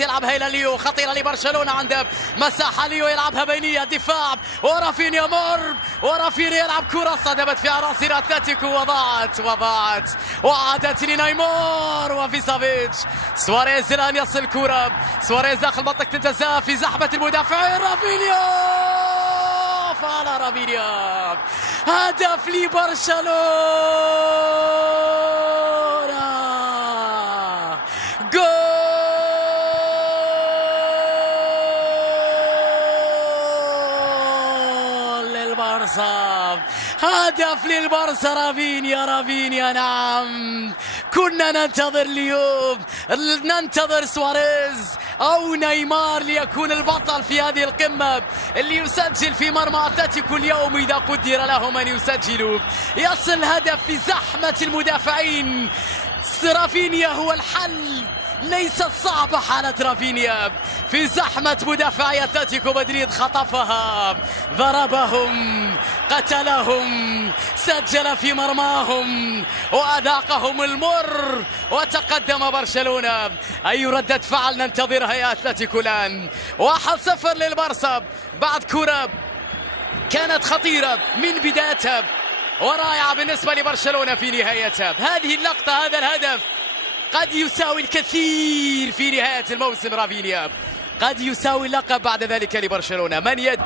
يلعبها الى ليو، خطيره لبرشلونه، عنده مساحه ليو يلعبها بينيه دفاع ورافينيا مر، ورافينيا يلعب كره صدمت في عناصر اتلتيكو وضاعت وعادت لنيمار وفي سافيتش. سواريز الان يصل كره، سواريز داخل منطقه الجزاء في زحمه المدافعين، رافينيا فعل رافينيا هدف لبرشلونه، للبارسا، هدف للبارسا. رافينيا نعم، كنا ننتظر اليوم، ننتظر سواريز او نيمار ليكون البطل في هذه القمه، اللي يسجل في مرمى اتلتيكو اليوم اذا قدر لهم ان يسجلوا. يصل هدف في زحمه المدافعين، رافينيا هو الحل، ليست صعبة حالة رافينيا في زحمة مدافعي اتلتيكو مدريد، خطفها، ضربهم، قتلهم، سجل في مرماهم وأذاقهم المر، وتقدم برشلونة. أي ردة فعل ننتظرها يا اتلتيكو الآن؟ 1-0 للبارسا بعد كرة كانت خطيرة من بدايتها ورائعة بالنسبة لبرشلونة في نهايتها. هذه اللقطة، هذا الهدف قد يساوي الكثير في نهاية الموسم. رافينيا قد يساوي اللقب بعد ذلك لبرشلونة. من يد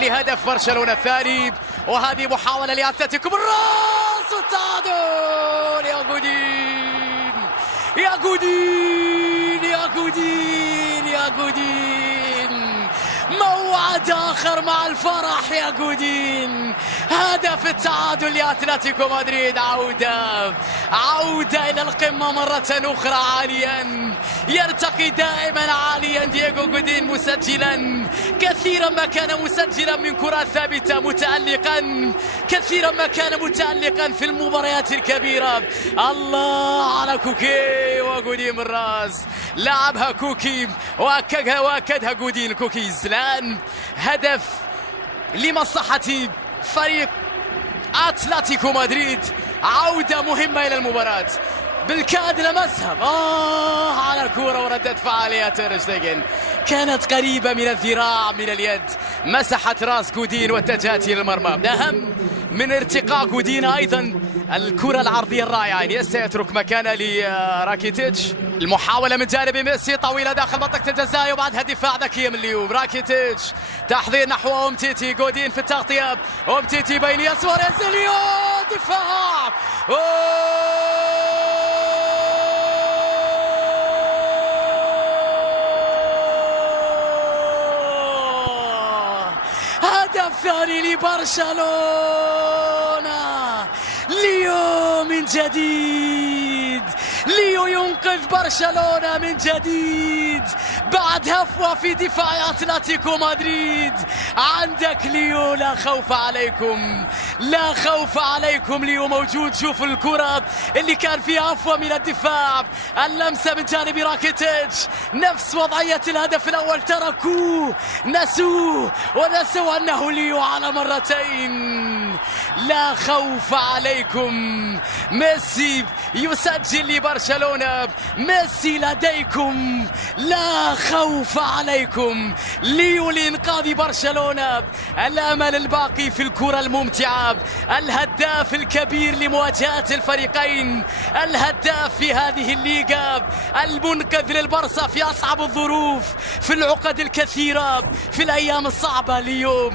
لهدف برشلونة الثاني، وهذه محاولة لأتلتيكو بالراس والتعادل. يا جودين يا جودين يا جودين يا جودين، موعد آخر مع الفرح يا جودين. هدف التعادل لأتلتيكو مدريد، عودة إلى القمة مرة أخرى عاليا، يرتقي دائما عاليا دييغو جودين، مسجلا كثيرا ما كان مسجلا من كرات ثابتة، متألقا كثيرا ما كان متألقا في المباريات الكبيرة. الله على كوكي وجودين من راس، لعبها كوكي وأكدها جودين كوكيز. الآن هدف لمصلحة فريق اتلتيكو مدريد، عودة مهمة إلى المباراة، بالكاد لمسها على الكرة وردت فعالية تير شتيجن، كانت قريبة من الذراع من اليد، مسحت راس جودين واتجهت إلى المرمى. أهم من ارتقاء جودين أيضا الكرة العرضية الرائعة، انيستا يترك مكانه لراكيتيتش. المحاولة من جانب ميسي طويلة داخل منطقة الجزاء وبعدها دفاع ذكية من اليوم. راكيتيتش تحضير نحو أومتيتي، جودين في التغطية، أومتيتي بين سواريز، اليو دفاع، هدف ثاني لبرشلونة. ليو من جديد، ليو ينقذ برشلونة من جديد بعد هفوة في دفاع اتلتيكو مدريد. عندك ليو، لا خوف عليكم، لا خوف عليكم، ليو موجود. شوفوا الكرة اللي كان فيها هفوة من الدفاع، اللمسة من جانب راكيتيتش، نفس وضعية الهدف الأول، تركوه، نسوه ونسوا أنه ليو على مرتين. لا خوف عليكم، ميسي يسجل لبرشلونة، ميسي لديكم، لا خوف عليكم. ليو لإنقاذ برشلونة، الأمل الباقي في الكرة الممتعة، الهداف الكبير لمواجهات الفريقين، الهداف في هذه الليغا، المنقذ للبارسا في أصعب الظروف، في العقد الكثيرة، في الأيام الصعبة. ليو